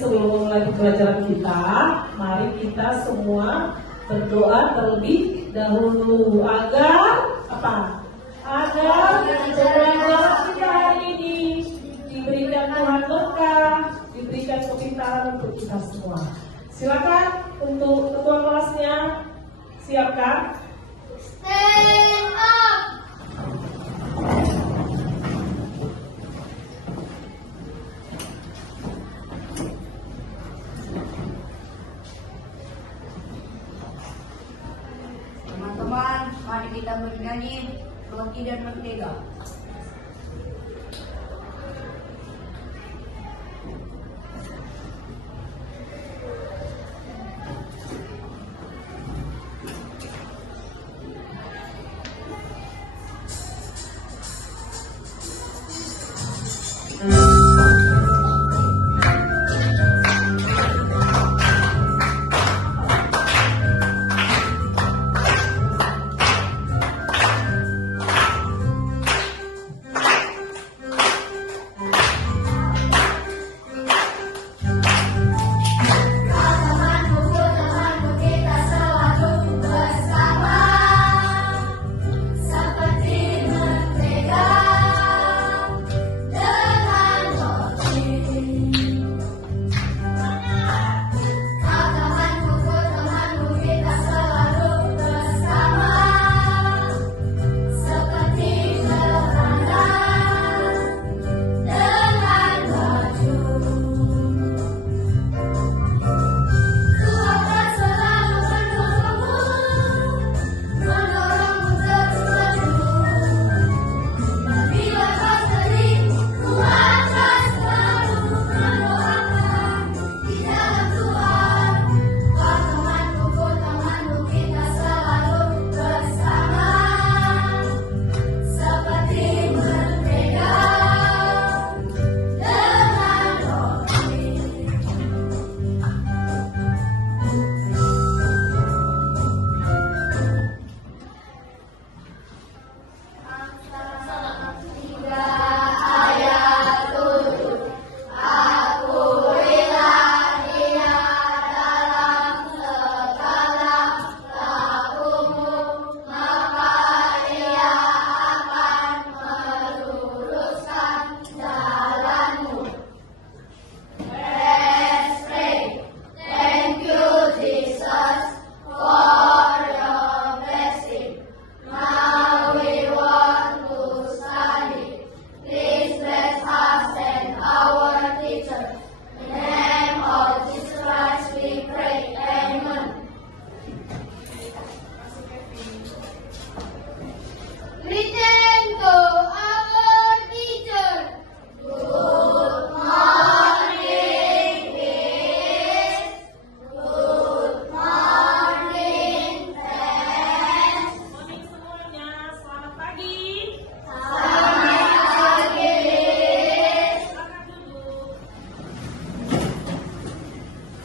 sebelum memulai pembelajaran kita, mari kita semua berdoa terlebih dahulu agar apa? Agar pembelajaran kita hari ini diberikan Tuhan berkah, diberikan kepintaran untuk kita semua. Silakan untuk ketua kelasnya siapkan. Stand up. Teman-teman, mari kita bernyanyi Rocky dan Mentega.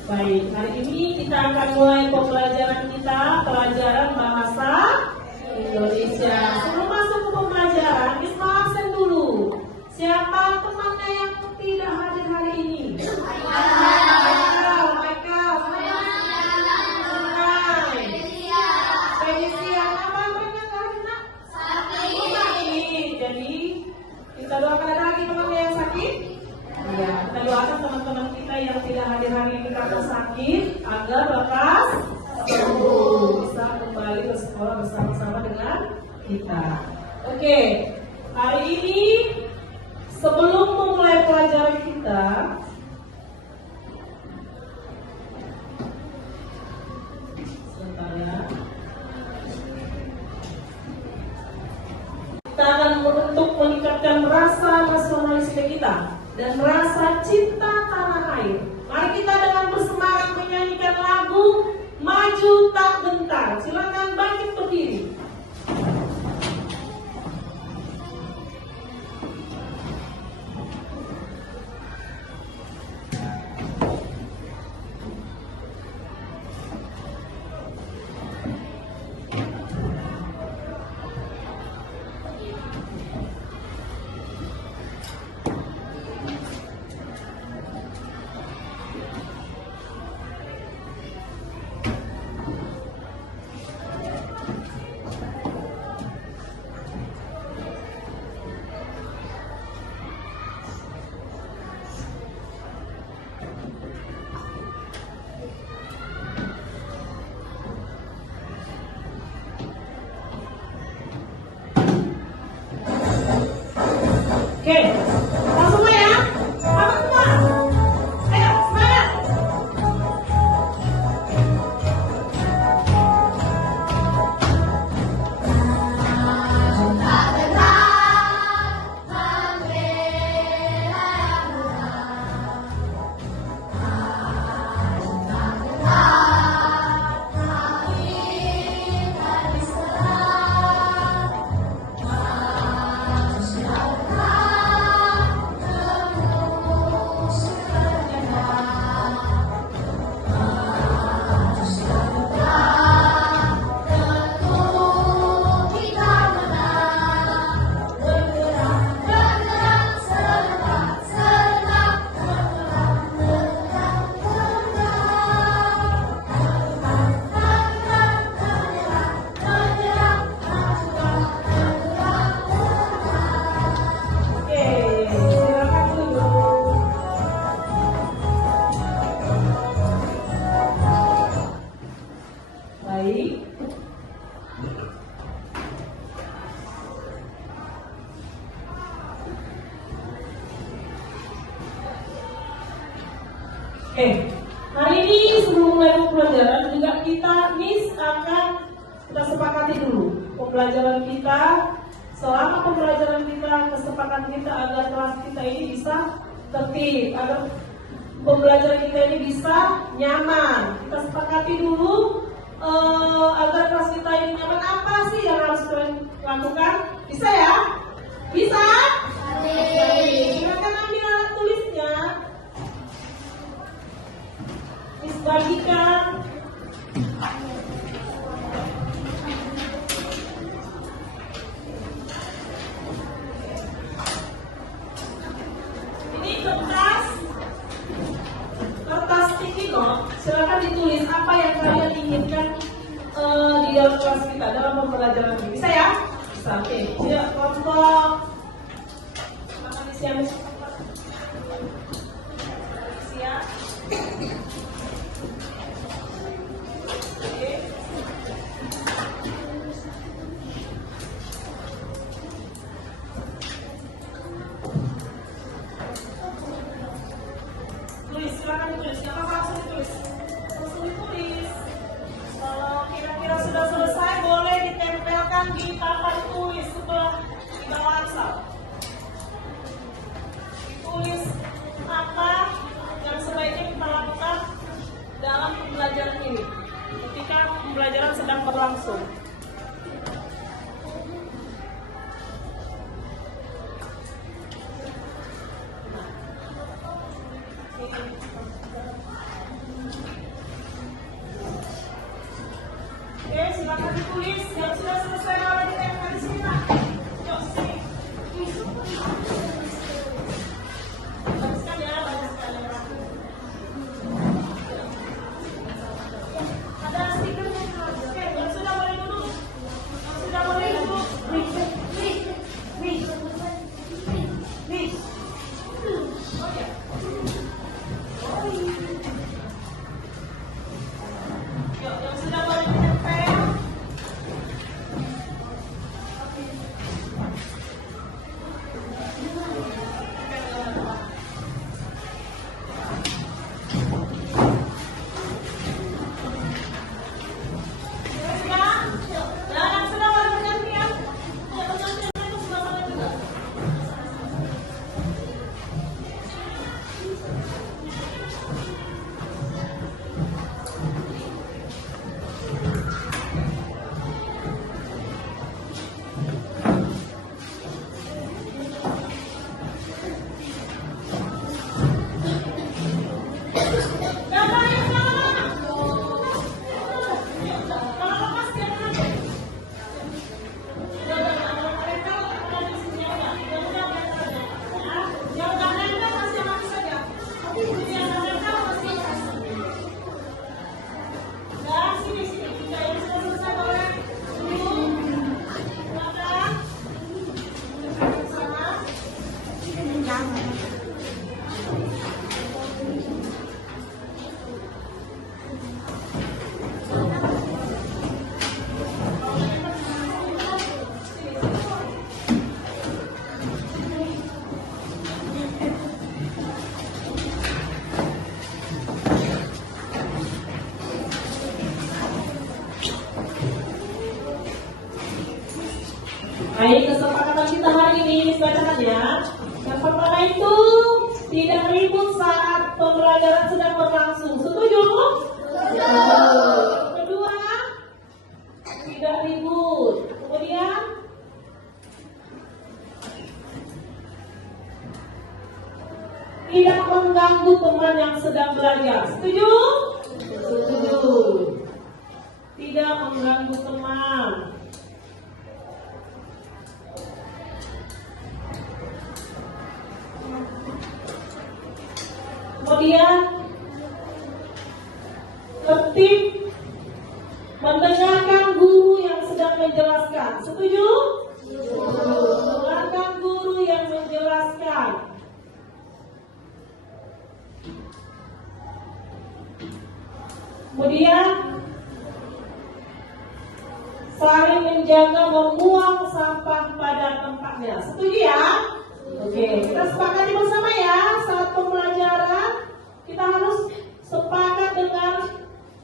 Baik, hari ini kita akan mulai pembelajaran kita, pelajaran bahasa Indonesia. Sebelum masuk ke pembelajaran, kita absen dulu. Siapa temannya yang tidak hadir hari ini? Michael, Felicia, apa mereka hari ini? Sakit. Jadi kita doakan, ada lagi temannya yang sakit? Ya, kita doakan teman-teman kita yang tidak hadir hari ini karena sakit agar lekas sembuh, bisa kembali ke sekolah bersama-sama dengan kita. Oke, hari ini sebelum memulai pelajaran kita, sebentar ya, kita akan untuk meningkatkan rasa nasionalisme kita dan rasa cinta tanah air. Mari kita dengan bersemangat menyanyikan lagu Maju Tak Gentar. Silakan bangkit berdiri. Oke, langsung ya. Selamat semua. Ayo, semangat. Baik. Hari ini sebelum mulai pembelajaran juga kita sepakati dulu pembelajaran kita. Selama pembelajaran kita, kesepakatan kita agar kelas kita ini bisa tertib, agar pembelajaran kita ini bisa nyaman. Kita sepakati dulu agar kelas kita ini nyaman. Apa sih yang harus kalian lakukan? Bisa ya? Bisa? Silakan ambil alat tulisnya. Bagikan. Ini kertas sticky note. Silakan ditulis apa yang kalian inginkan di dalam kelas kita dalam pembelajaran ini. Bisa ya? Bisa. Oke. Siap kelompok. Makan siang. Siap. Silakan ditulis, siapa langsung ditulis. Langsung ditulis. Kalau kira-kira sudah selesai, boleh ditempelkan di papan tulis sebelah di bawah ansal. Tidak ribut saat pembelajaran sedang berlangsung. Setuju? Kedua, tidak ribut. Kemudian, tidak mengganggu teman yang sedang belajar. Setuju? Setuju. Tidak mengganggu teman. Kemudian tertib mendengarkan guru yang sedang menjelaskan. Setuju? Mendengarkan guru yang menjelaskan. Kemudian saling menjaga membuang sampah pada tempatnya. Setuju ya? Oke, kita sepakati bersama ya. Saat pembelajaran kita harus sepakat dengan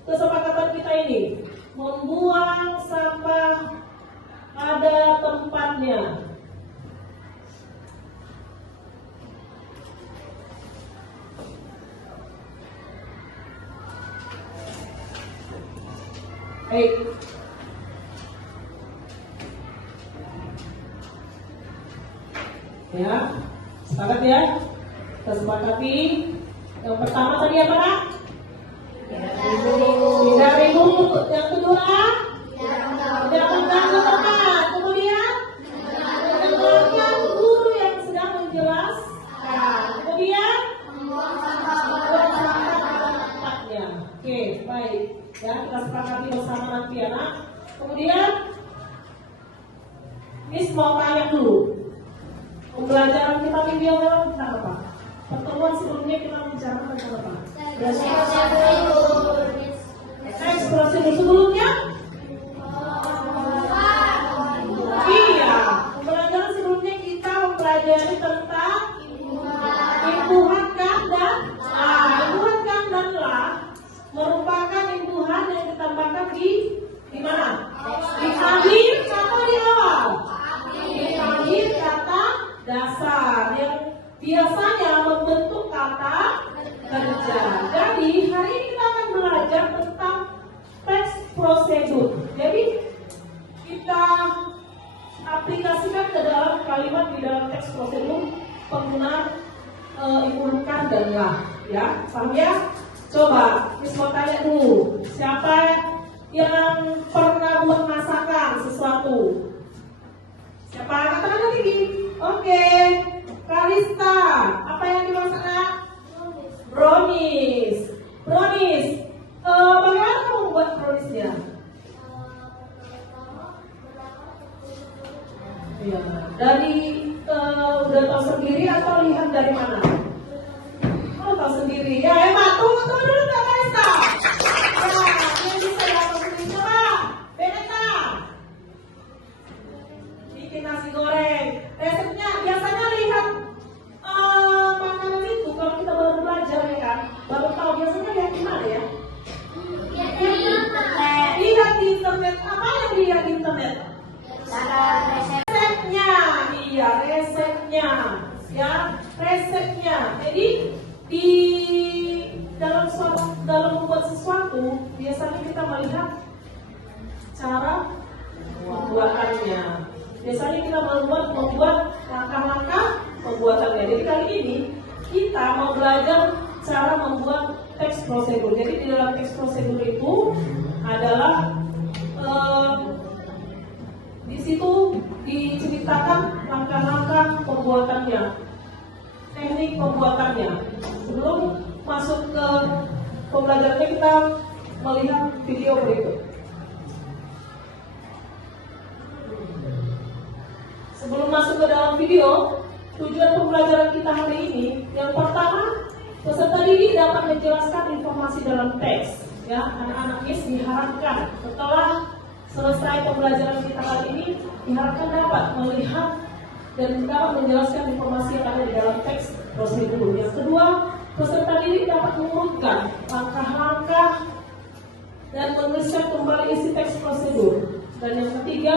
kesepakatan kita ini, membuang sampah pada tempatnya. Baik. Ya, sepakat ya? Kita sepakati. Yang pertama tadi apa, Nak? Tidak ribut. Yang kedua, tidak mengganggu teman. Kemudian, mendengarkan guru yang sedang menjelaskan. Kemudian, membuang sampah pada tempatnya. Oke, baik. Ya, kita sepakati bersama nanti ya, Nak. Kemudian, Miss mau tanya dulu. Pembelajaran kita video memang tentang apa? Pertemuan sebelumnya kita bicara tentang apa? Teks prosedur sebelumnya? Iya, pembelajaran sebelumnya kita mempelajari tentang imbuhan kan dan imbuhan kan dan lah merupakan imbuhan yang ditambahkan di mana? Di akhir atau di awal? Di akhir kata dasar yang biasanya membentuk kata kerja. Jadi hari ini kita akan belajar tentang teks prosedur. Jadi kita aplikasikan ke dalam kalimat di dalam teks prosedur penggunaan imbuhan dan lah. Ya, paham ya? Coba, Miss mau tanya dulu, siapa yang pernah buat masakan sesuatu? Siapa yang katakan tinggi? Oke, Kalista, apa yang dimasak, Nak? Brownies. Brownies. Bagaimana kamu membuat browniesnya? Ya, dari udah tahu sendiri atau lihat dari mana? Oh, tahu sendiri. Ya, hebat. Tunggu dulu, Kak Kalista. Ya, yang bisa ya tahu sendiri. Coba, Beneta. Bikin nasi goreng. Resepnya biasanya lihat makanan itu kalau kita baru belajar ya kan, baru tahu biasanya lihat di mana ya? Lihat di internet. Apa yang dilihat di internet? Resepnya, iya resepnya, ya resepnya. Jadi di dalam membuat sesuatu biasanya kita melihat cara pembuatannya. Biasanya kita membuat langkah-langkah pembuatannya. Jadi kali ini kita mau belajar cara membuat teks prosedur. Jadi di dalam teks prosedur itu adalah di situ diceritakan langkah-langkah pembuatannya, teknik pembuatannya. Sebelum masuk ke pembelajarannya kita melihat video berikut. Sebelum masuk ke dalam video, tujuan pembelajaran kita hari ini, yang pertama, peserta didik dapat menjelaskan informasi dalam teks. Ya, anak-anak MIS diharapkan setelah selesai pembelajaran kita kali ini, diharapkan dapat melihat dan dapat menjelaskan informasi yang ada di dalam teks prosedur. Yang kedua, peserta didik dapat mengurutkan langkah-langkah dan menuliskan kembali isi teks prosedur. Dan yang ketiga,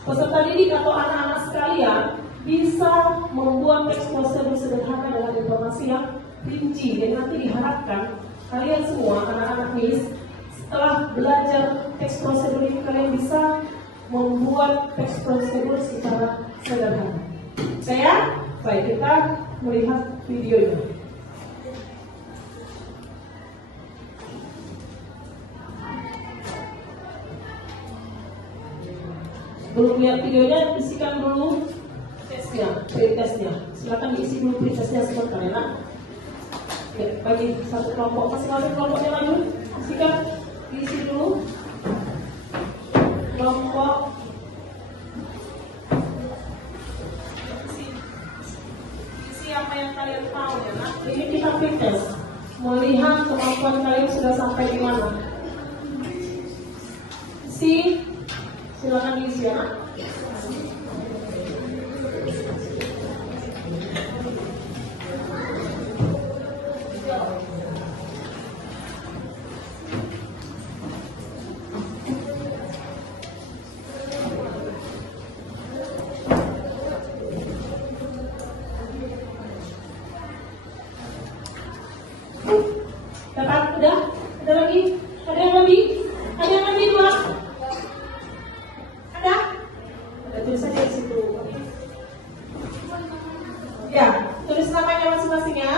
peserta didik atau anak-anak sekalian bisa membuat teks prosedur sederhana dengan informasi yang rinci. Dan nanti diharapkan kalian semua, anak-anak Miss, setelah belajar teks prosedur ini kalian bisa membuat teks prosedur secara sederhana. Saya, baik, kita melihat videonya. Belum lihat videonya, isikan dulu tesnya, pretestnya. Silakan diisi dulu pretestnya sebentar ya, nak. Ya, bagi satu kelompok, masing-masing kelompoknya maju. Isikan, diisi dulu. Kelompok. Isi apa yang kalian tahu ya, nak. Ini kita pretest. Melihat kemampuan kalian sudah sampai di mana. Silakan diisi ya, nak. Dapat? Udah? Ada lagi? Ada yang lebih? Ada yang lebih dua? Ada? Ada, tulis saja di situ. Ya, tulis namanya masing-masing ya.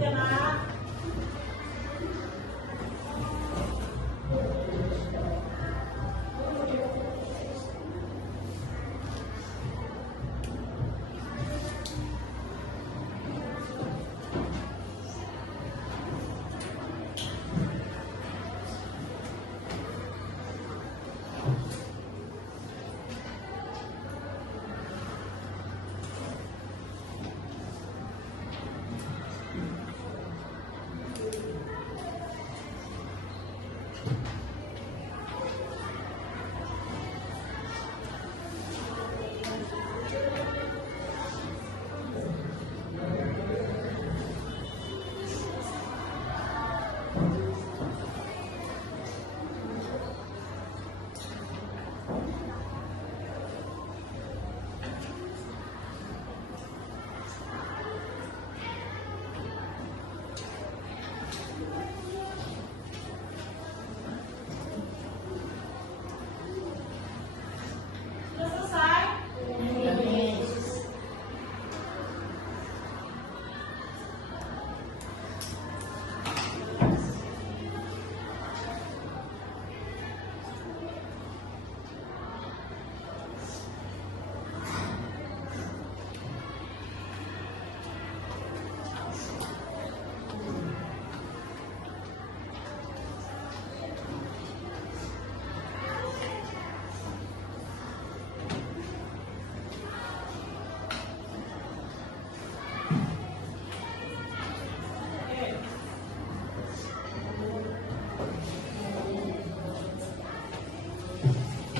Ya, nak.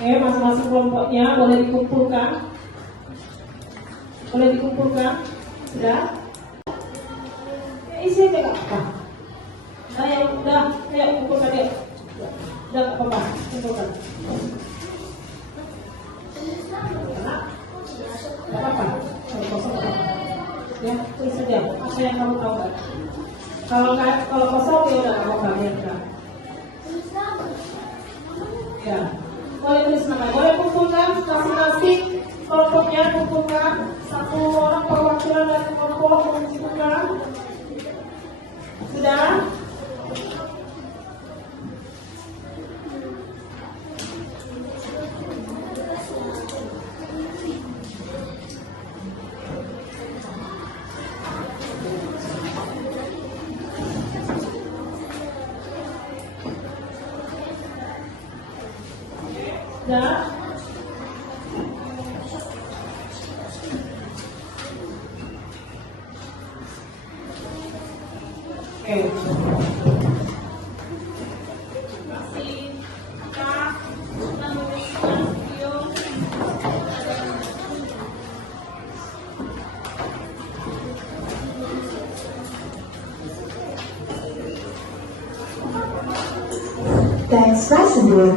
Oke, masing-masing kelompoknya boleh dikumpulkan. Boleh dikumpulkan. Sudah? Ya, isi aja, Kak. Nah, ya udah, ayo kumpulkan ya. Udah, Kak, Papa, kumpulkan. Enak? Gak apa-apa. Kalau kosong gak apa-apa. Ya, tulis saja. Apa yang kamu tahu, Kak? Kalau kosong ya udah, gak apa-apa. Ya. Boleh tulis nama, boleh kumpulkan masing-masing kelompoknya, kumpulkan satu orang perwakilan dari kelompok mengumpulkan. Sudah? Sudah? Oke. Masih Kak, meneruskan video. Teks prosedur.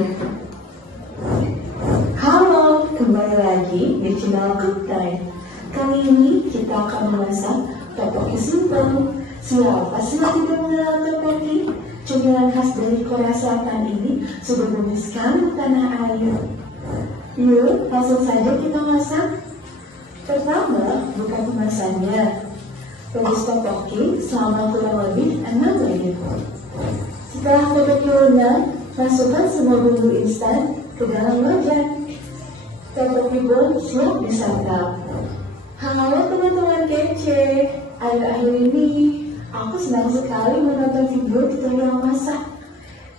Halo, kembali lagi di channel Cook Time. Kali ini kita akan memasak tteokbokki simple. Siapa sih yang tidak mengenal tteokbokki? Cemilan khas dari Korea Selatan ini sudah booming sekali di tanah air. Yuk, langsung saja kita masak. Pertama, buka kemasannya. Rebus tteokbokki selama kurang lebih 6 menit. Setelah tteokbokki lunak, masukkan semua bumbu instan ke dalam wajan. Tteokbokki pun siap disantap. Halo teman-teman kece, akhir-akhir ini aku senang sekali menonton video tutorial masak.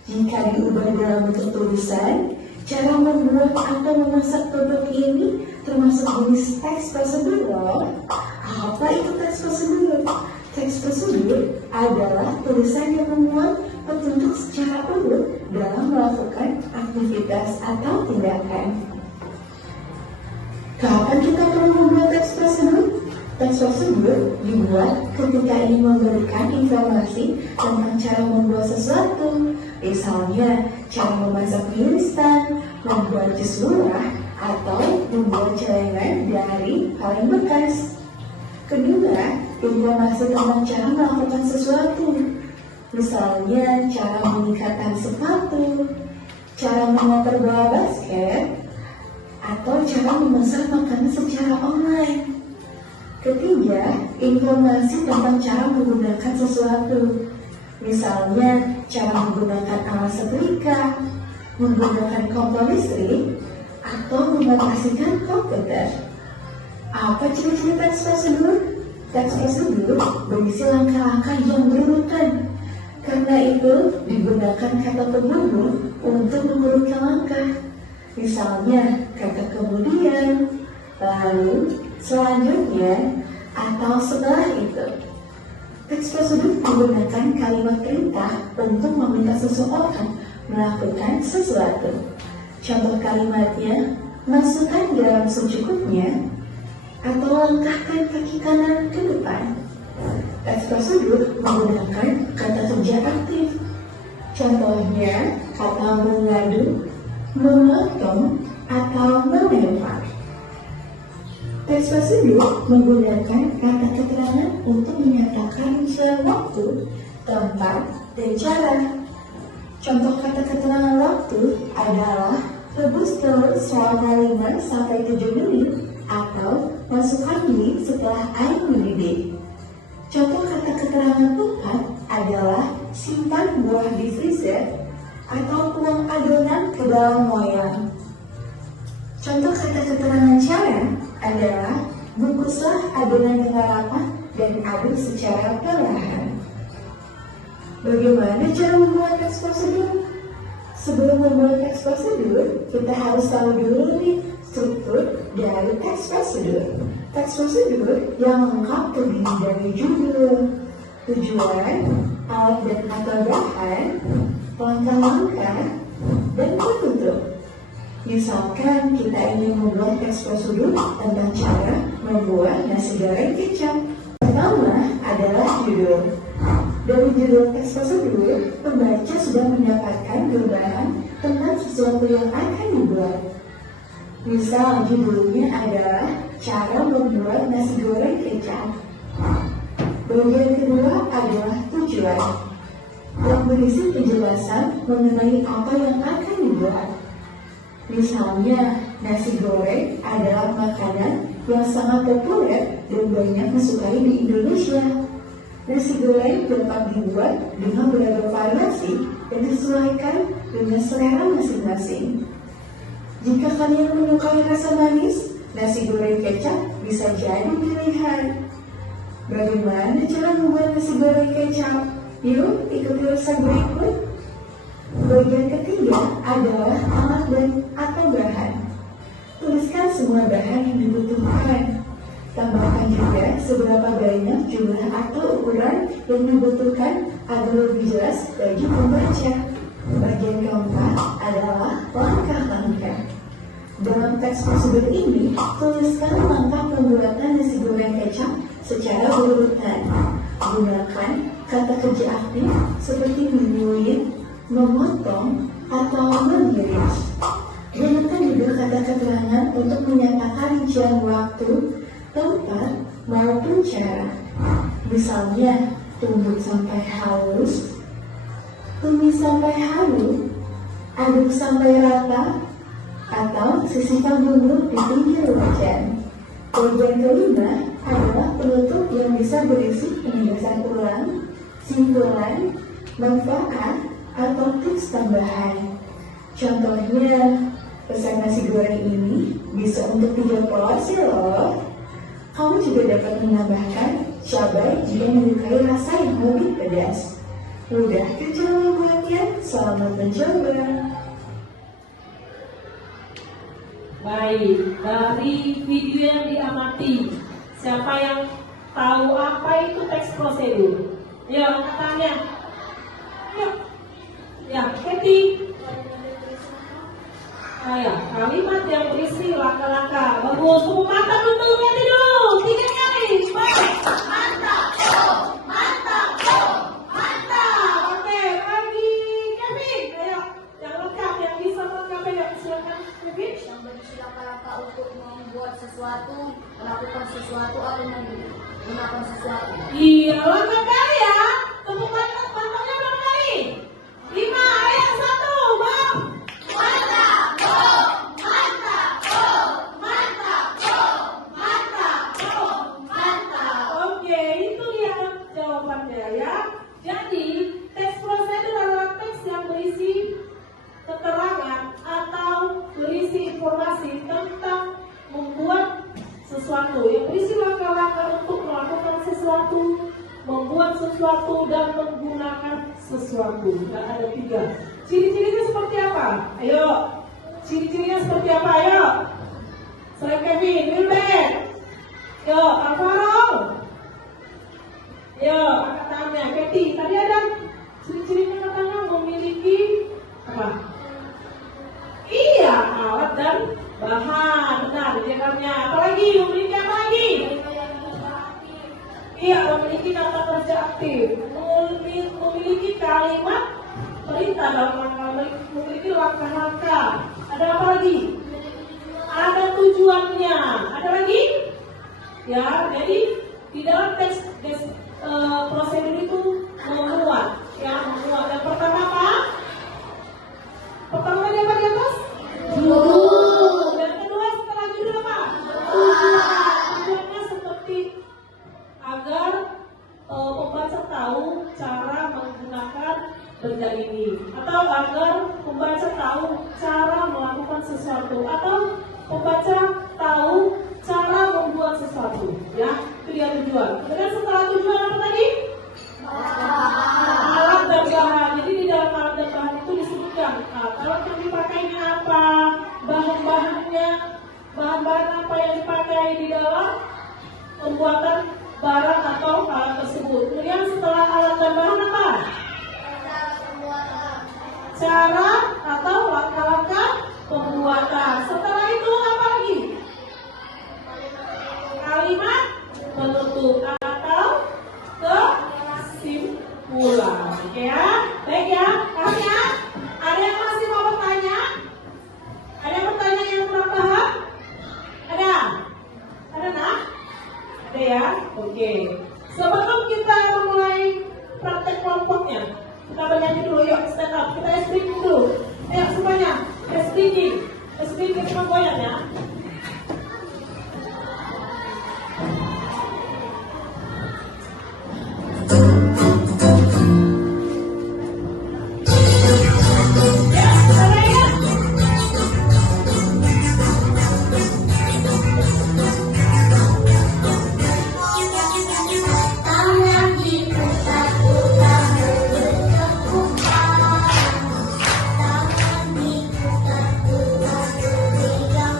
Jika diubah dalam bentuk tulisan, cara membuat atau memasak tteokbokki ini termasuk jenis teks prosedur loh. Apa itu teks prosedur? Teks prosedur adalah tulisan yang memuat petunjuk secara urut dalam melakukan aktivitas atau tindakan. Kapan kita perlu membuat teks prosedur? Teks prosedur dibuat ketika ingin memberikan informasi tentang cara membuat sesuatu. Misalnya, cara memasak mie instan, membuat jus buah, atau membuat celengan dari kaleng bekas. Kedua, informasi tentang cara melakukan sesuatu. Misalnya, cara meningkatkan sepatu, cara mengantar bola basket, atau cara memesan makanan secara online. Ketiga, informasi tentang cara menggunakan sesuatu. Misalnya, cara menggunakan alat setrika, menggunakan kompor listrik, atau mengoperasikan komputer. Apa ciri-ciri teks prosedur? Teks prosedur berisi langkah-langkah yang berurutan. Karena itu, digunakan kata penghubung untuk mengurutkan langkah. Misalnya, kata kemudian, lalu, selanjutnya, atau setelah itu. Teks prosedur menggunakan kalimat perintah untuk meminta seseorang melakukan sesuatu. Contoh kalimatnya, masukkan garam secukupnya, atau langkahkan kaki kanan ke depan. Teks prosedur menggunakan kata kerja aktif. Contohnya, kata mengadu, memotong, atau melempar. Teks prosedur menggunakan kata keterangan untuk menyatakan rincian waktu, tempat, dan cara. Contoh kata keterangan waktu adalah rebus telur selama 5-7 menit atau masukkan mie setelah air mendidih. Contoh kata keterangan tempat adalah simpan buah di freezer atau tuang adonan ke dalam loyang. Contoh kata keterangan cara adalah bungkuslah adonan dengan rapat dan aduk secara perlahan. Bagaimana cara membuat teks prosedur? Sebelum membuat teks prosedur, kita harus tahu dulu nih struktur dari teks prosedur. Teks prosedur yang lengkap terdiri dari judul, tujuan, alat dan atau bahan, langkah-langkah, dan penutup. Misalkan kita ingin membuat teks prosedur tentang cara membuat nasi goreng kecap. Pertama adalah judul. Dari judul teks prosedur, pembaca sudah mendapatkan gambaran tentang sesuatu yang akan dibuat. Misal judulnya adalah cara membuat nasi goreng kecap. Bagian kedua adalah tujuan, yang berisi penjelasan mengenai apa yang akan dibuat. Misalnya, nasi goreng adalah makanan yang sangat populer dan banyak disukai di Indonesia. Nasi goreng dapat dibuat dengan beragam variasi dan disesuaikan dengan selera masing-masing. Jika kalian menyukai rasa manis, nasi goreng kecap bisa jadi pilihan. Bagaimana cara membuat nasi goreng kecap? Yuk, ikuti resep berikut. Bagian ketiga adalah alat dan atau bahan. Tuliskan semua bahan yang dibutuhkan. Tambahkan juga seberapa banyak jumlah atau ukuran yang dibutuhkan agar lebih jelas bagi pembaca. Bagian keempat adalah langkah-langkah. Dalam teks prosedur ini, tuliskan langkah pembuatan nasi goreng kecap secara berurutan. Gunakan kata kerja aktif seperti menyuit, memotong, atau mengiris. Gunakan juga kata keterangan untuk menyatakan rincian waktu, tempat, maupun cara. Misalnya, tumbuk sampai halus, tumis sampai harum, aduk sampai rata, atau sisihkan bumbu di pinggir wajan. Bagian kelima adalah penutup yang bisa berisi penegasan ulang, simpulan, manfaat, atau tips tambahan. Contohnya, pesan nasi goreng ini bisa untuk 3 porsi loh. Kamu juga dapat menambahkan cabai jika menyukai rasa yang lebih pedas. Mudah kecil membuatnya, selamat mencoba. Baik, dari video yang diamati, siapa yang tahu apa itu teks prosedur? Yuk, angkat tangannya. Yuk. Ya, Kathy. Ayo, kalimat yang berisi laka-laka. Bagus, tepuk mantap untuk Kathy dulu. 3 kali. Mantap, mantap, mantap. Oke, lagi Kevin. Ayo, yang lengkap, yang bisa melengkapi, ya, silakan Kevin. Yang berisi laka-laka untuk membuat sesuatu, melakukan sesuatu, atau menggunakan sesuatu. Iya, lengkap kali ya. Tepuk mantapnya berapa kali? 5, ayo 1, bang. Mantap, mantap. Oke, itu dia jawabannya ya. Jadi, teks prosedur adalah teks yang berisi keterangan atau berisi informasi tentang membuat sesuatu, yang berisi langkah-langkah untuk melakukan sesuatu, membuat sesuatu, dan menggunakan sesuatu. Dan ada 3. Ciri-cirinya seperti apa? Ayo, ciri-cirinya seperti apa? Ayo, selain Kevin, Wilbert, yo, Alvaro, yo, angkat tangannya. Kathy, tadi ada ciri-cirinya katanya memiliki apa? Iya, alat dan bahan. Benar, jawabannya. Apalagi? Memiliki apa lagi? Iya, memiliki kata kerja aktif, memiliki kalimat perintah dalam memiliki langkah-langkah. Ada apa lagi? Ada tujuannya. Ada lagi? Ya, jadi di dalam teks prosedur itu memuat. Yang pertama apa? Pertama tadi apa di atas? Judul. Dan kedua setelah judul apa? Tujuannya seperti agar pembaca tahu cara menggunakan benda ini, atau agar pembaca tahu cara melakukan sesuatu, atau pembaca tahu cara membuat sesuatu. Ya, itu dia tujuan. Kemudian setelah tujuan apa tadi? Alat dan bahan. Jadi di dalam alat dan bahan itu disebutkan alat yang dipakainya apa, bahan-bahannya, bahan-bahan apa yang dipakai di dalam pembuatan barang atau alat tersebut. Kemudian setelah alat dan bahan apa? Cara atau langkah-langkah pembuatan. Setelah itu apa lagi? Kalimat penutup atau kesimpulan. Oke ya, baik ya. Kasih. Ada yang masih mau bertanya? Ada yang bertanya yang kurang paham? Ada? Ada nak? Ada ya? Oke. Sebelum kita memulai praktek kelompoknya, kita bernyanyi dulu, yuk stand up. Kita speaking dulu. Ayo semuanya, speaking. Speaking semua goyang ya. Tangan diputar-putar, pegang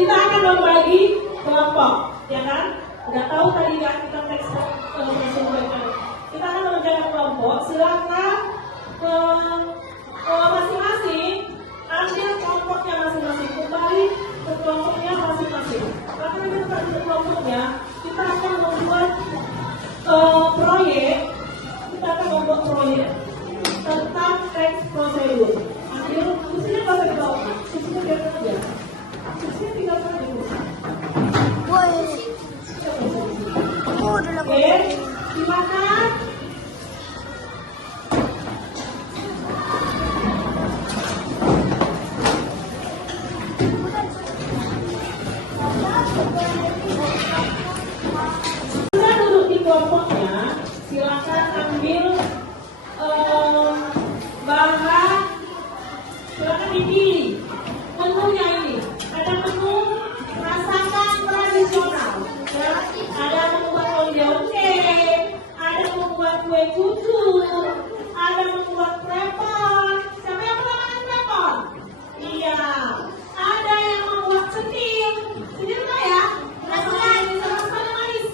Kita akan membagi kelompok, ya kan? Udah tahu tadi ya kita teks kita akan mengerjakan kelompok. Silakan masing-masing ambil kelompoknya masing-masing, kembali ke kelompoknya masing-masing. Karena kita di kelompoknya, kita akan membuat proyek. Kita akan membuat proyek tentang teks prosedur. Ambil kursinya kalau di bawah, kursinya biar aja. Kursinya tinggal di kursi. Oke, silakan. Sudah duduk di kelompoknya, silakan ambil bahan, silakan dipilih menunya ini. Ada menu masakan tradisional, ya. Ada membuat onde-onde, ada membuat kue cucu, ada membuat krepon. Siapa yang pernah makan krepon? Iya. Ada yang membuat senil. Senil enggak ya? Rasanya ini sama-sama manis,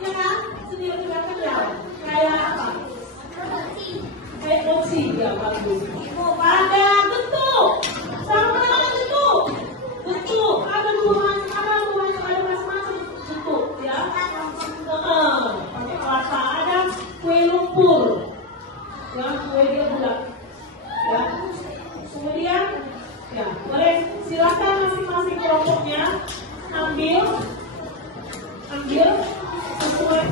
ya kan? Senil juga kenyal. Kayak apa? Kayak mochi, ya bagus. Ada bentuk. Sama pernah makan bentuk? Bentuk. Ada macam-macam bentuk, ya. Pakai kelapa. Ada kue lumpur, ya, kue dia bulat, ya. Kemudian, ya, boleh silakan masing-masing kelompoknya ambil sesuai.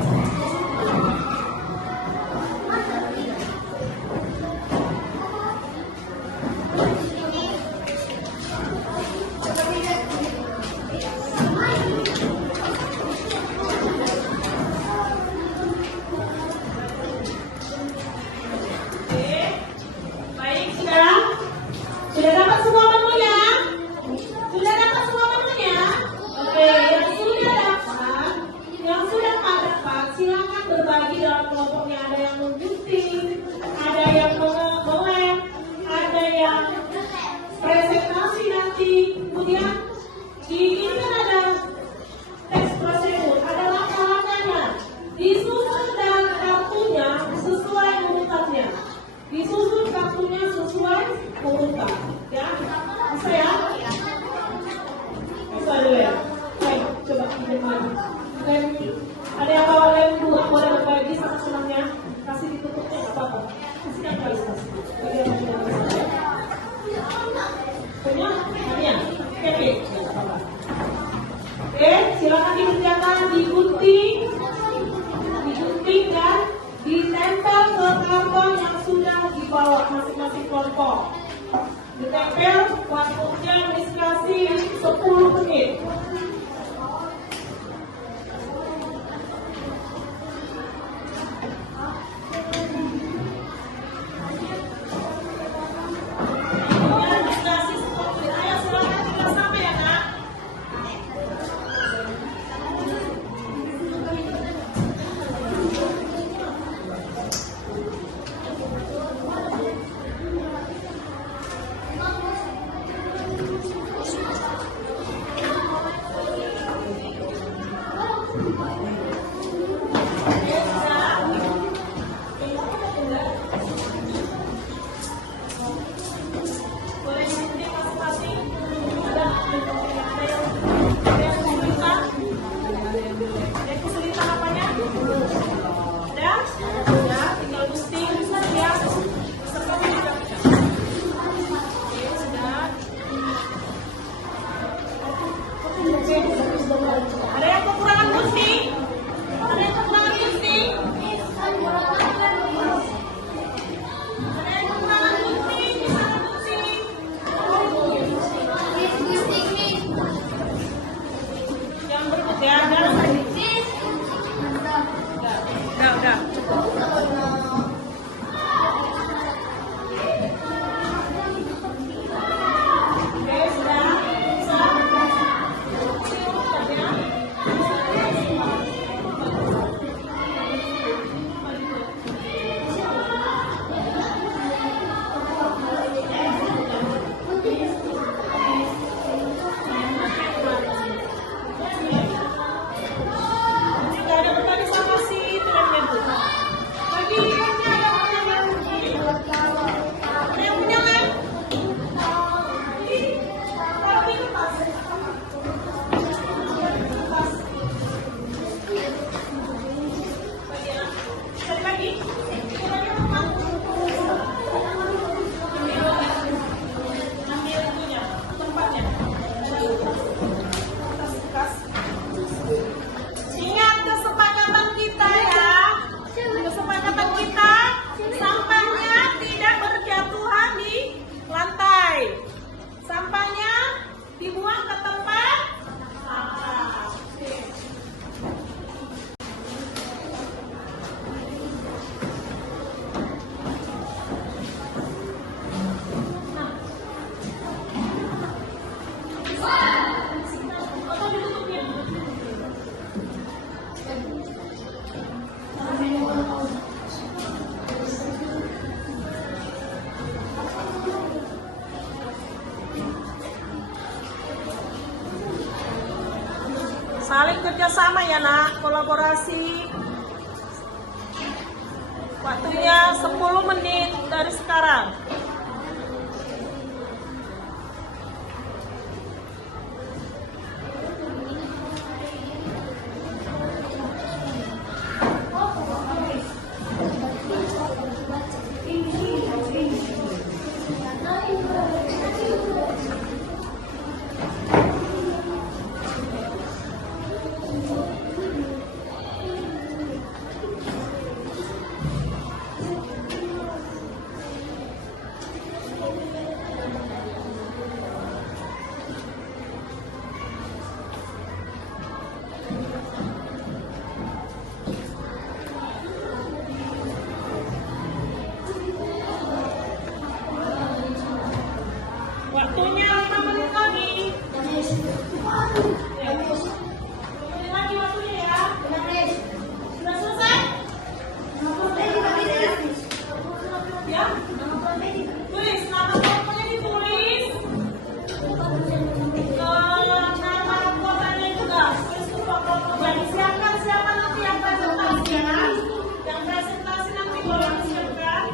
Sudah dapat semua menunya? Sudah dapat semua menunya? Oke, yang sudah dapat, silakan berbagi dalam kelompoknya. Ada yang menggunting, ada yang mengelem, ada yang presentasi nanti. Kemudian di ini kan ada teks prosedur, ada langkah-langkahnya. Disusun dan kartunya sesuai urutannya. Disusun kartunya sesuai urutan, ya. Bisa ya? Bisa dulu ya. Ayo, coba kita lagi. Lem, ada yang bawa lem 2, boleh berbagi sama senangnya. Kasih ditutupnya nggak apa-apa. Kasih yang kali kasih. Bagi yang tidak bisa. Punya? Punya? Oke, nggak apa-apa. Oke, silakan dikerjakan, digunting dan ditempel ke karton yang sudah dibawa masing-masing kelompok. Ditempel, waktunya dikasih 10 menit. Ayo silakan kita sampai ya, Nak. Saling kerjasama ya nak, kolaborasi. Waktunya 10 menit dari sekarang. Waktunya 5 menit lagi. 5 menit lagi waktunya ya. Sudah selesai? Ya? Tulis, nama kelompoknya ditulis. Nama kotanya juga. Tulis ke kelompoknya. Disiapkan siapa nanti yang presentasi ya. Yang presentasi nanti boleh disiapkan.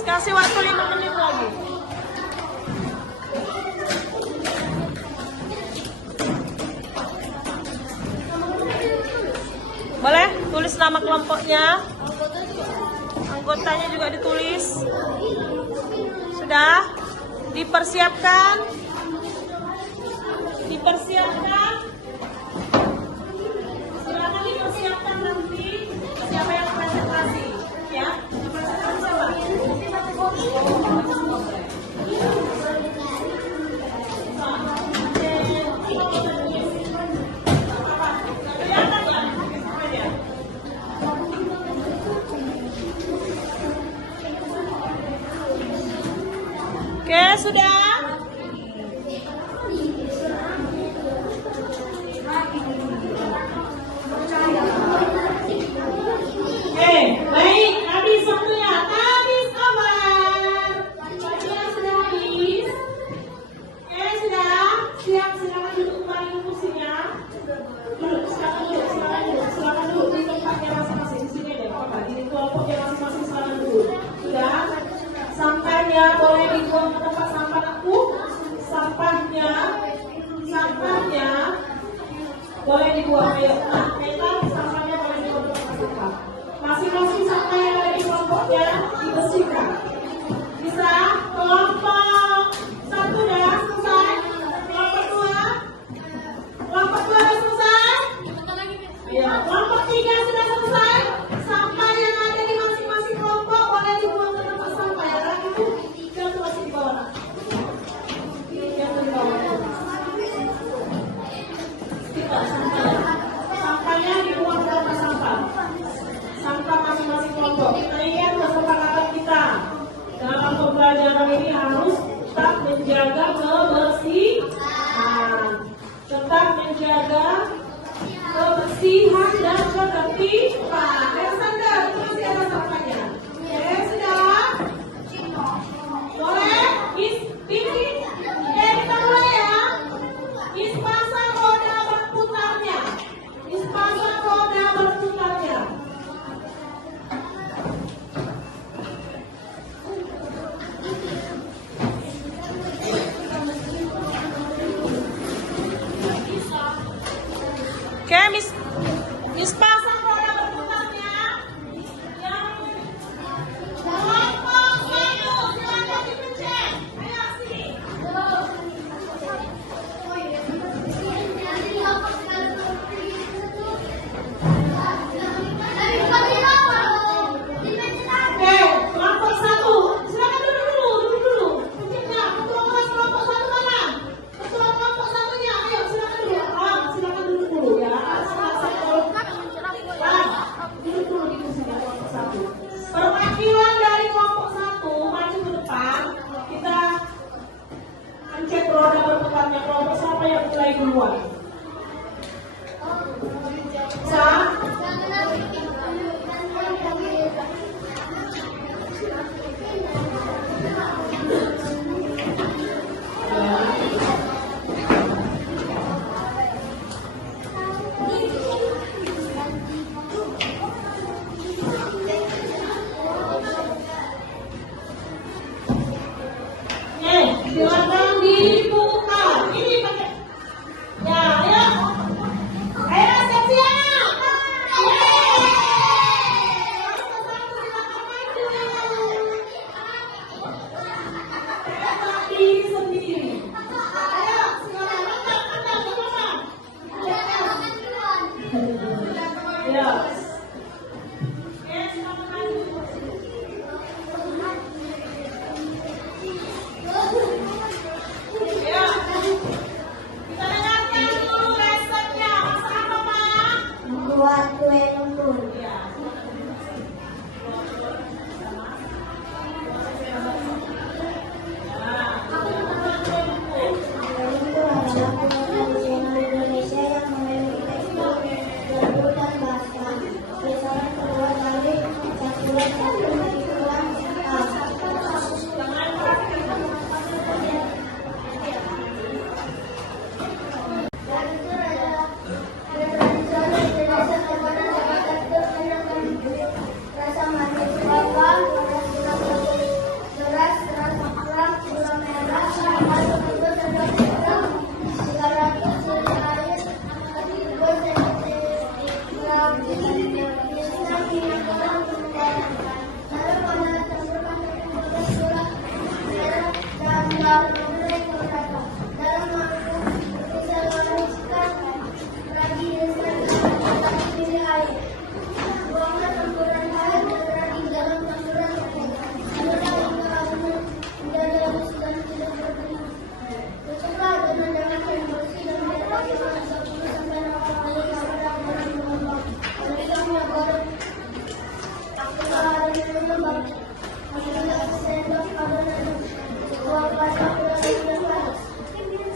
Kasih waktu 5 menit lagi. Boleh tulis nama kelompoknya. Anggotanya juga ditulis. Sudah dipersiapkan. Dipersiapkan. Silakan dipersiapkan nanti siapa yang presentasi, ya. Presentasi siapa? Oke, sudah. Baik, habis waktunya. Habis kabar. Bagian sudah habis. Oke, sudah. Siap, silakan duduk kembali ke kursinya. Duduk, silakan duduk, silakan duduk, silakan duduk di tempatnya masing-masing. Di sini deh, Pak. Di kelompoknya masing-masing silakan duduk. Sudah. Sampahnya boleh dibuang ke tempat sampah aku. Sampahnya boleh dibuang. Ayo, nah, metal sampahnya boleh dibuang ke tempat sampah. Masing-masing sampah yang ada di kelompoknya dibersihkan. Bisa? Kelompok 1 dah selesai. Kelompok 2 dah selesai. Ya, kelompok 3 sudah selesai. Sampah yang ada di masing-masing kelompok boleh dibuang ke tempat sampah. Ya, lagi itu yang masih di bawah. Yang di bawah. Kita sampahnya dibuang ke tempat sampah. Sampah masing-masing kelompok. Kita ingat kesepakatan kita dalam pembelajaran ini harus tetap menjaga kebersihan, tetap menjaga kebersihan dan ketertiban. Sandra, itu masih ada sampahnya. Oke, sudah. Boleh? Ini, kita mulai ya. Pasang roda berputarnya. Pasang roda berputarnya. Oke, Miss pasang roda berputarnya.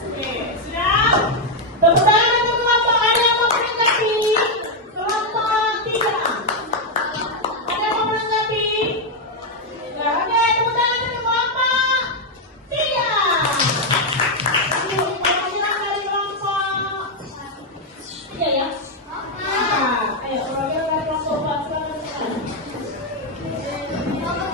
Oke, siap. Tepuk tangan untuk kelompok ada yang mau menanggapi? Kelompok 3. Ada yang mau menanggapi? Enggak. Oke, tepuk tangan untuk kelompok 3. Perwakilan dari kelompok 3 ya. Ayo, perwakilan dari kelompok 4. Silakan.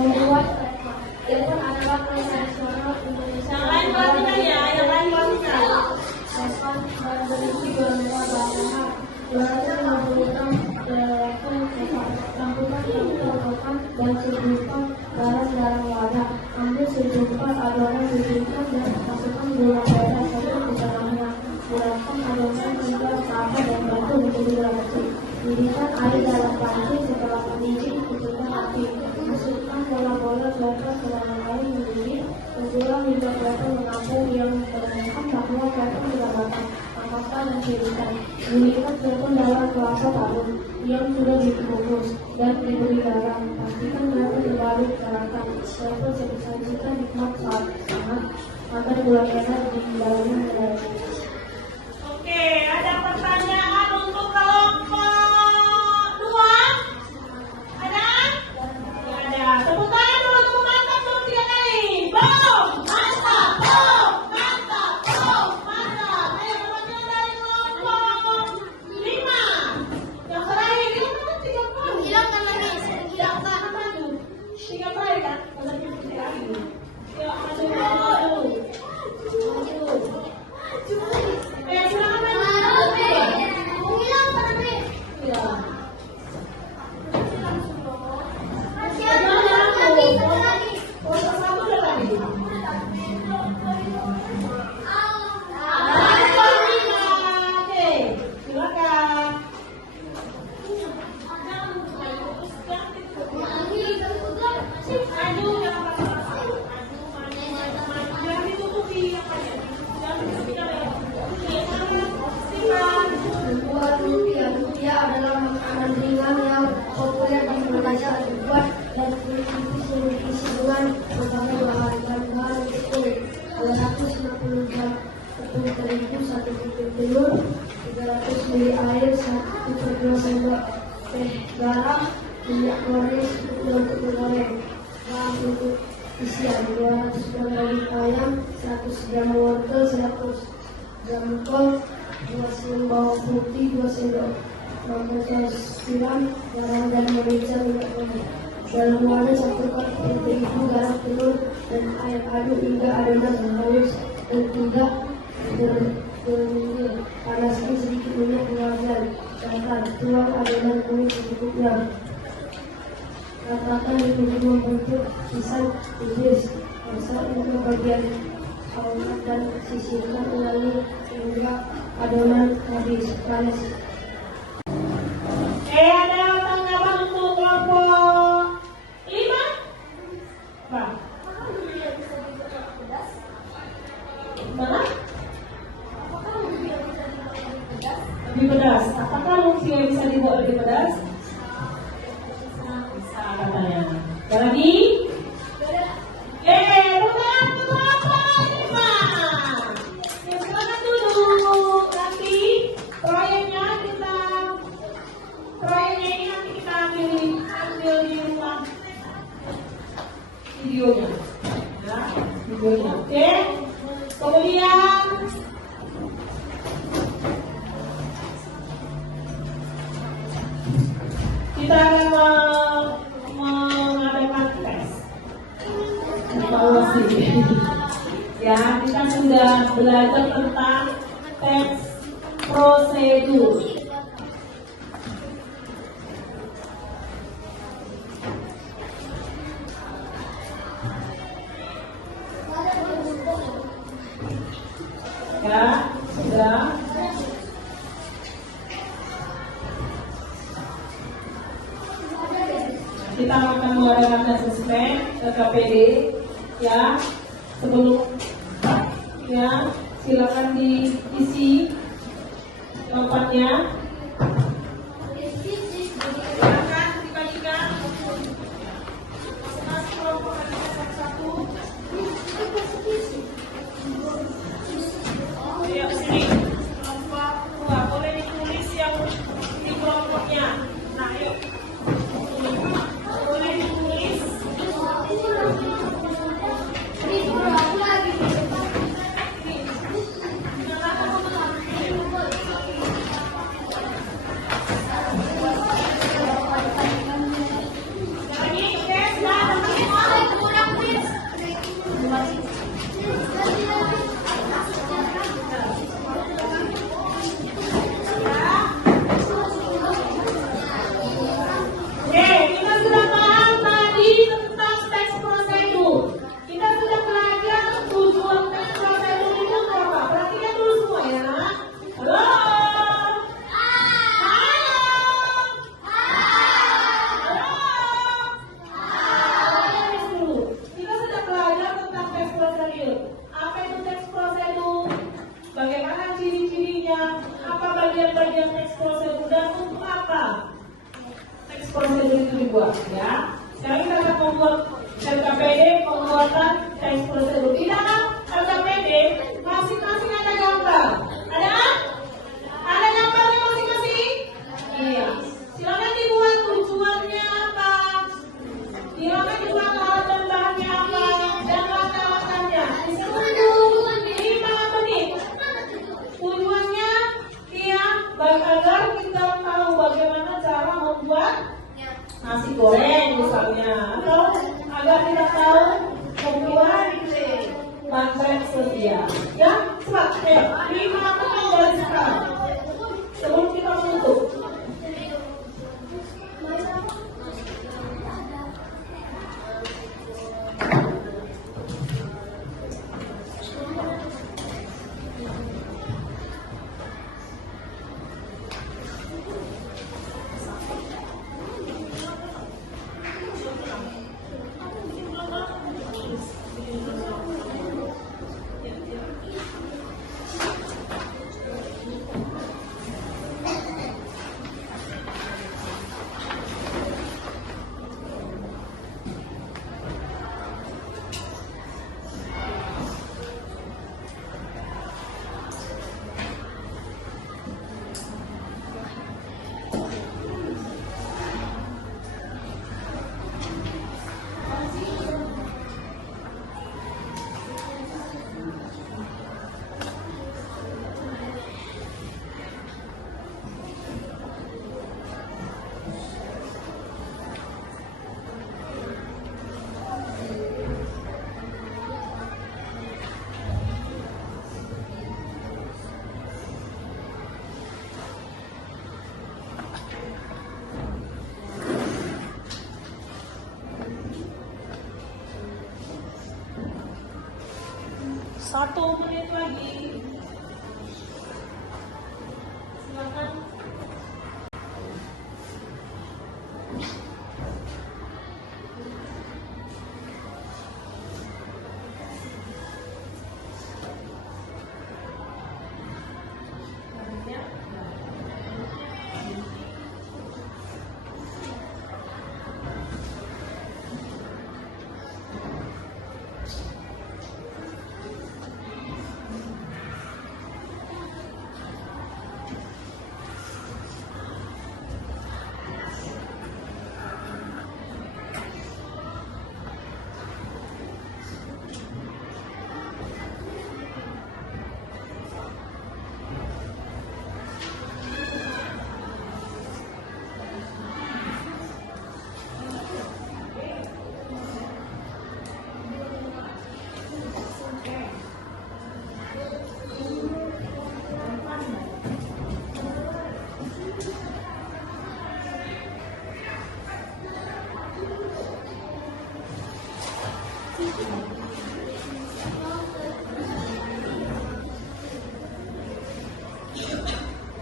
Membuat telepon adalah profesional Indonesia. Yang lain perhatikan ya, yang lain perhatikan. Telepon dan berisi beberapa bahan 256 telepon campuran telepon dan sejumlah garam dalam wadah. Ambil sejumlah adonan diberikan dan masukkan gula merah satu ke dalamnya. Bulatkan adonan hingga rata dan batu menjadi bola kecil. Didihkan air dalam panci setelah mendidih, kecilkan api. Masukkan bola-bola kelapa ke dalam air mendidih. Menjulang hingga kelapa mengapung yang menandakan bahwa kelapa sudah matang. Angkatkan dan tiriskan. Bunyikan telepon dalam kelapa parut yang sudah dikukus dan diberi garam. Pastikan kelapa dibalik garakan. Telepon sebisa-bisa nikmat saat hangat agar gula merah di dalamnya menarik. Oke, ada pertanyaan untuk kelompok 2? Ada? Tidak ada. Tepuk tangan dulu untuk mantap dulu 3 kali. Boom! Mantap! Boom! Mantap! Boom! Mantap! Ayo perwakilan dari kelompok 5. Yang terakhir, kita kan 3 kali. Hilangkan lagi, hilangkan. Maju. 3 kali kan? Masa kita 3 kali. Yuk, maju dulu. Maju. Silakan maju. Hilangkan lagi. Iya. Membuat lumpia. Lumpia adalah makanan ringan yang populer di Indonesia. Dibuat dan diisi dengan berbagai bahan untuk kulit. Ada 150 gram tepung terigu, 1 butir telur, 300 ml air, 1 sendok teh garam, minyak goreng untuk menggoreng. Bahan untuk isian 200 gram daging ayam, 100 gram wortel, 100 gram kol, 2 siung bawang putih, 2 sendok makan siram, garam dan merica, minyak goreng. Dalam wadah campurkan tepung terigu, garam, telur, dan air. Aduk hingga adonan halus dan tidak berminyak. Panaskan sedikit minyak di wajan. Tuang adonan kuning secukupnya. Ratakan hingga membentuk pisang tipis. Masak untuk bagian awal dan sisihkan ulangi hingga adonan habis panas. Ada tanggapan untuk kelompok 5? Apa? Mana? Lebih pedas. Apakah lumpia bisa dibuat lebih pedas? Bisa katanya. Ada lagi? Bukan untuk kelompok 5. Ya, silakan dulu. Nanti proyeknya ini nanti kita ambil di rumah videonya, ya, videonya. Oke. Kemudian kita akan mengadakan tes evaluasi. Ya, kita sudah belajar tentang teks prosedur. Ya, sudah. Kita akan mengadakan asesmen KPD ya. Sebelum ya, silakan diisi tempatnya. Silakan dibagikan masing-masing kelompok ada satu-satu. Ya, sini. Kelompok dua boleh ditulis yang di kelompoknya. Nah, yuk. Boleh ditulis. Bagian teks prosedur dan untuk apa teks prosedur itu dibuat ya. Sekarang kita akan membuat LKPD pembuatan teks prosedur. Di dalam LKPD masing-masing ada gambar. Ada gambarnya masing-masing? Iya. Silakan dibuat tujuannya apa? Silakan dibuat alat dan bahannya apa dan langkah-langkahnya. Tunggu 5 menit. Tujuannya agar kita tahu bagaimana cara membuat nasi goreng misalnya, atau agar kita tahu membuat bantuan sosial. Ya, cepat, 5 menit dari sekarang sebelum kita tutup. Satu menit lagi. Silakan.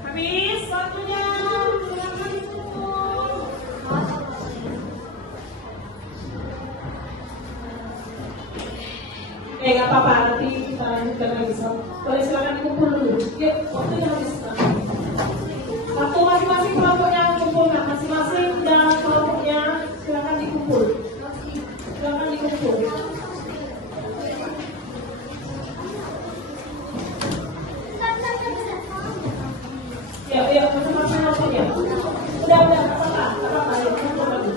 Habis waktunya. Silakan dikumpul. Nggak apa-apa, nanti kita lanjutkan lagi. Boleh silakan dikumpul dulu. Yuk, waktunya habis. Waktu masing-masing kelompoknya kumpul, nah masing-masing dan kelompoknya silakan dikumpul. Silakan dikumpul. Ya, masing-masing kelompoknya. Udah, nggak apa-apa, yuk kumpul lagi.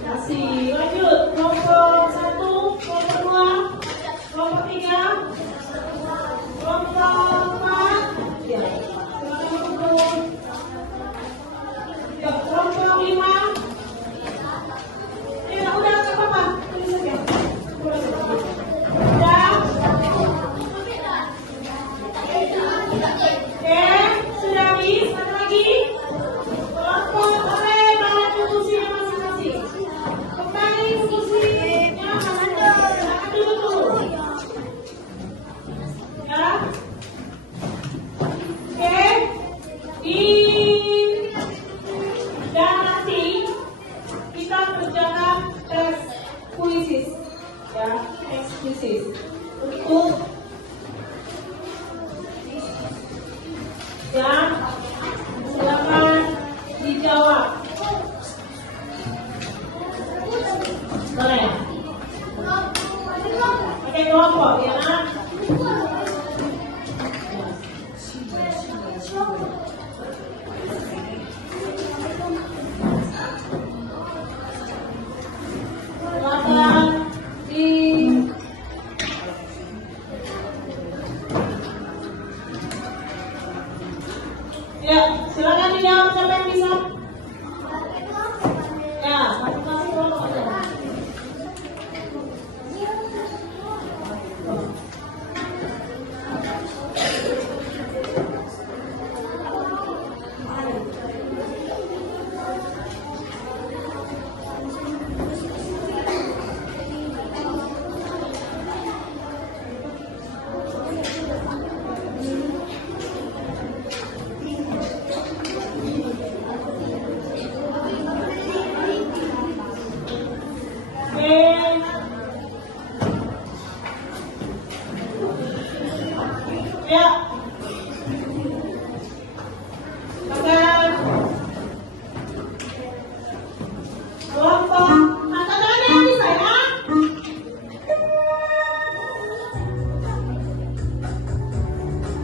Kasih, lanjut. Kelompok 1, kelompok 2, kelompok 3, kelompok 4. Ya, silakan kumpul. Ya, kelompok 5. Ya, udah, nggak apa-apa. Tulis saja. Udah. Oke, sudah habis. Satu lagi. Kelompok oke, bawa fungsinya masing-masing. Kembali fungsinya masing-masing. Silakan duduk. Ya. Oke. Dan nanti kita kerjakan tes puisis. Ya, tes puisis. Untuk dan silakan dijawab. Mana ya? Pakai kelompok ya nak? Silakan di ya, silakan dijawab siapa yang bisa. Ya, masing-masing kelompok aja. Ya. Makan. Kelompok. Angkat tangannya yang bisa ya.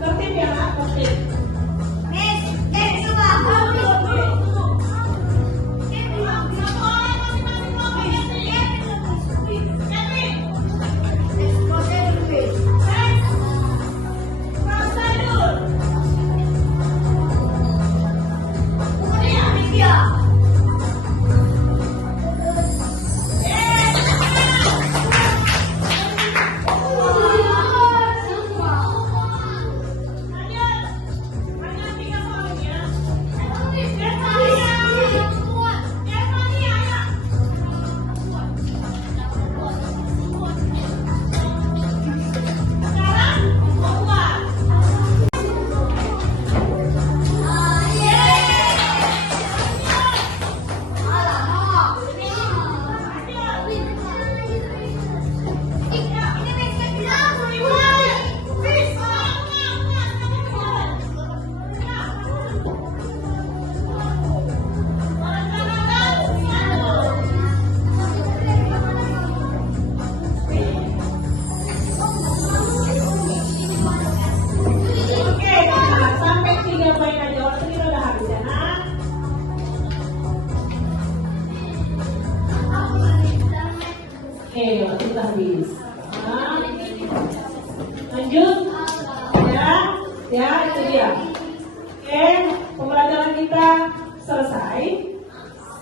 Tertib ya nak, tertib. Oke, kita habis. Nah, lanjut. Ya, itu dia. Oke, pembelajaran kita selesai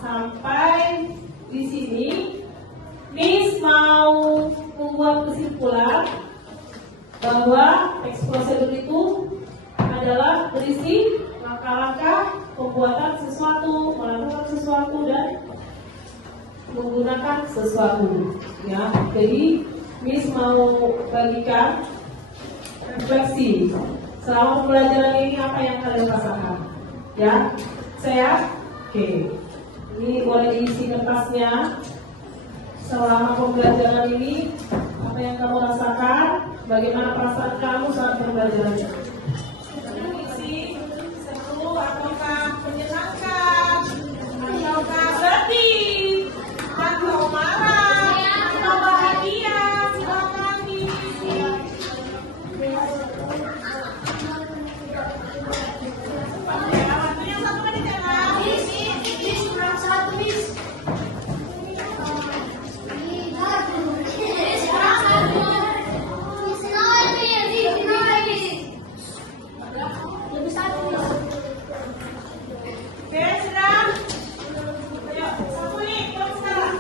sampai di sini. Miss mau membuat kesimpulan bahwa teks prosedur itu adalah berisi langkah-langkah pembuatan sesuatu, melakukan sesuatu, dan menggunakan sesuatu. Ya, jadi Miss mau bagikan refleksi selama pembelajaran ini apa yang kalian rasakan. Ya, saya oke. Ini boleh diisi kertasnya. Selama pembelajaran ini apa yang kamu rasakan? Bagaimana perasaan kamu saat pembelajaran ini? Isi seru ataukah menyenangkan? Ataukah sedih? Atau marah? Atau bahagia? Silakan diisi. Waktunya 1 menit ya, Mas. kurang 1, Miss. Oke, sudah? Ayo, 1 menit, terus sekarang.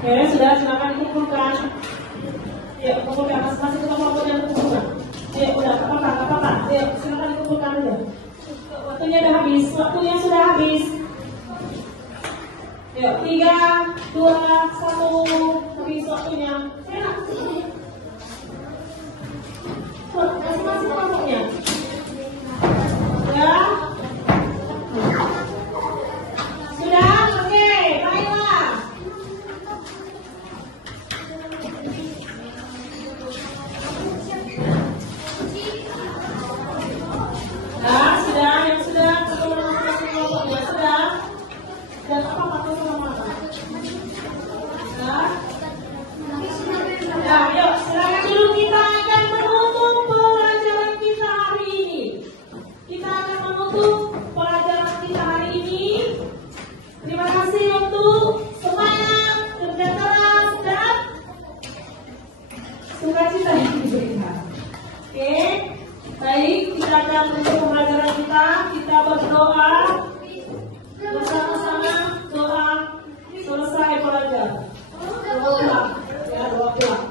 Oke, sudah, silakan dikumpulkan. Ya, kumpulkan masing-masing kelompok yang dikumpulkan. Ya, udah, nggak apa-apa. Ya, silakan dikumpulkan aja. Waktunya udah habis. Waktunya sudah habis. Ya, 3, 2, 1, habis waktunya. Enak. Masing-masing kelompoknya. Ya. Sudah, oke, baiklah. Nah, sudah, yang sudah, kelompoknya sudah. Dan apa sama? Nah, yuk, silakan dulu, kita akan menutup pelajaran kita hari ini. Kita akan menutup pelajaran kita hari ini. Terima kasih untuk semangat, kerja keras, dan sukacita yang diberikan. Oke, baik, kita akan menutup pelajaran kita. Kita berdoa bersama-sama, doa selesai pelajaran. Doa, ya, doa.